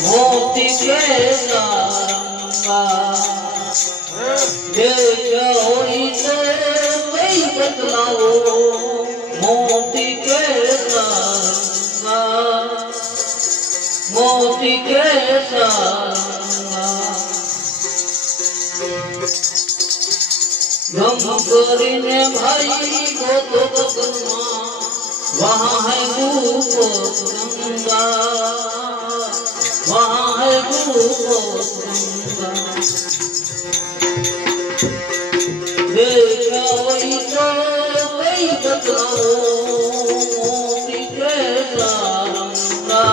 मोती के रंगा जे होई तो वही बतलाओ मोती के रंगा मोती के रंगा गम करीने भाई को तो गगनमा वहाँ है रूप गंगा वहाँ है रूप गंगा देखा वही तो वही बतलाओ मोती के रंगा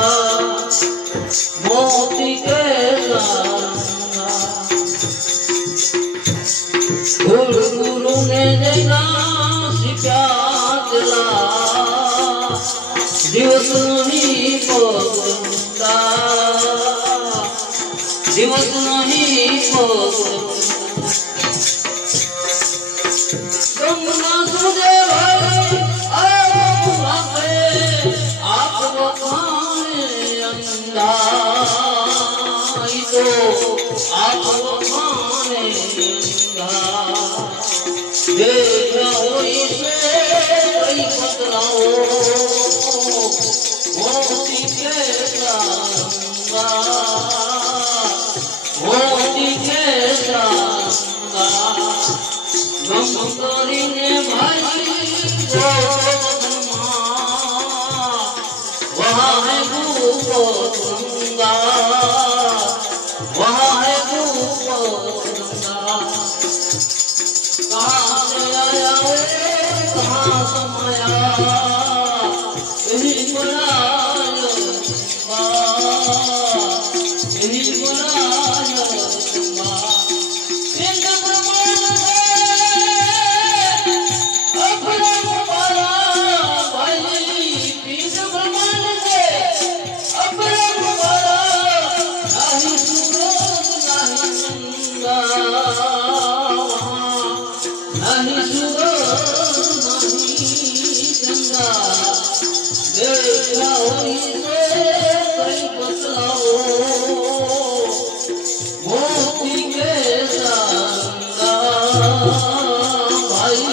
मोती के रंगा गुरु ने देना सिखा दिला दिवस नहीं पोता दिवस नहीं पोता गंगा तुझे आप खाने अंधा तो आप खाने देखा इसे कोई बदलाओ मोती के रंगा मोती के रंगा गम करीने भाई को वहाँ है रूप गंगा वहाँ है रूप गंगा कहाँ से आया वे कहाँ समाया यही बनाया यही बनाया पिंड ब्रह्मांड से अपना पाया भाई पिंड ब्रह्मांड से अपना पाया नहीं सूरज नहीं गंगा नहीं सूरज नहीं गंगा देखा होई से कोई बतलाओ मोती के रंगा भाई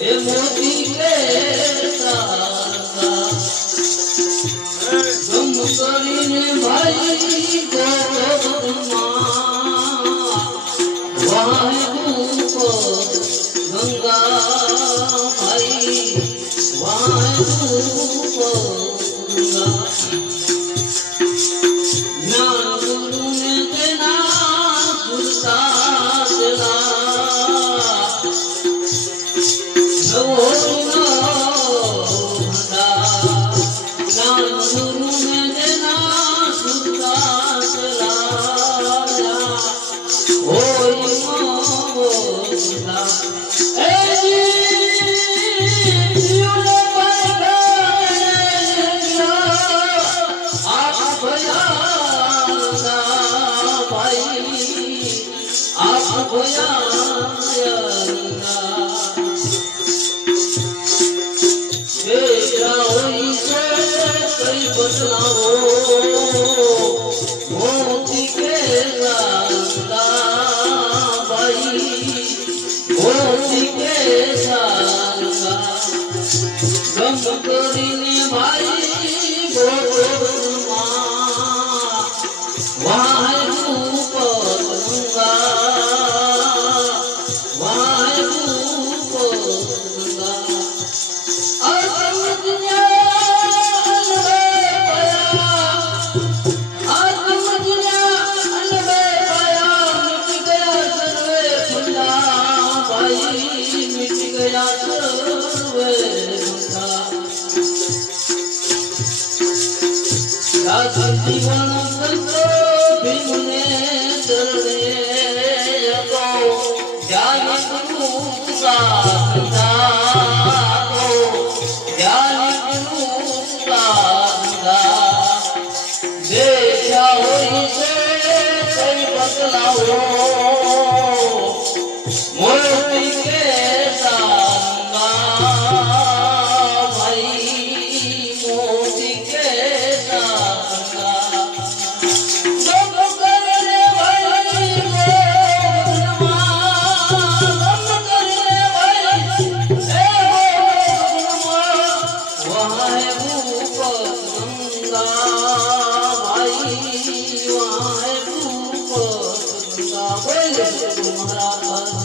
ए मोती के रंगा गम करीने भाई को वहाँ है रूप गंगा भाई वहाँ है रूप गंगा ज्ञान गुरु ने देना सुरता देना ज्ञान गुरु ने देना सुरता देना होई मोला आप भया कोई बदलाओ मोती के रंगा भाई मोती के रंगा गम करीने भाई वहाँ है रूप गंगा वहाँ है रूप गंगा और समझना मिट गया सर्वे जीवन भीमने चरणे ज्ञान गुरु का ज्ञान गुरु का देखा होई से कोई बदलाओ मोती के रंगा भाई मोती के મહારાજ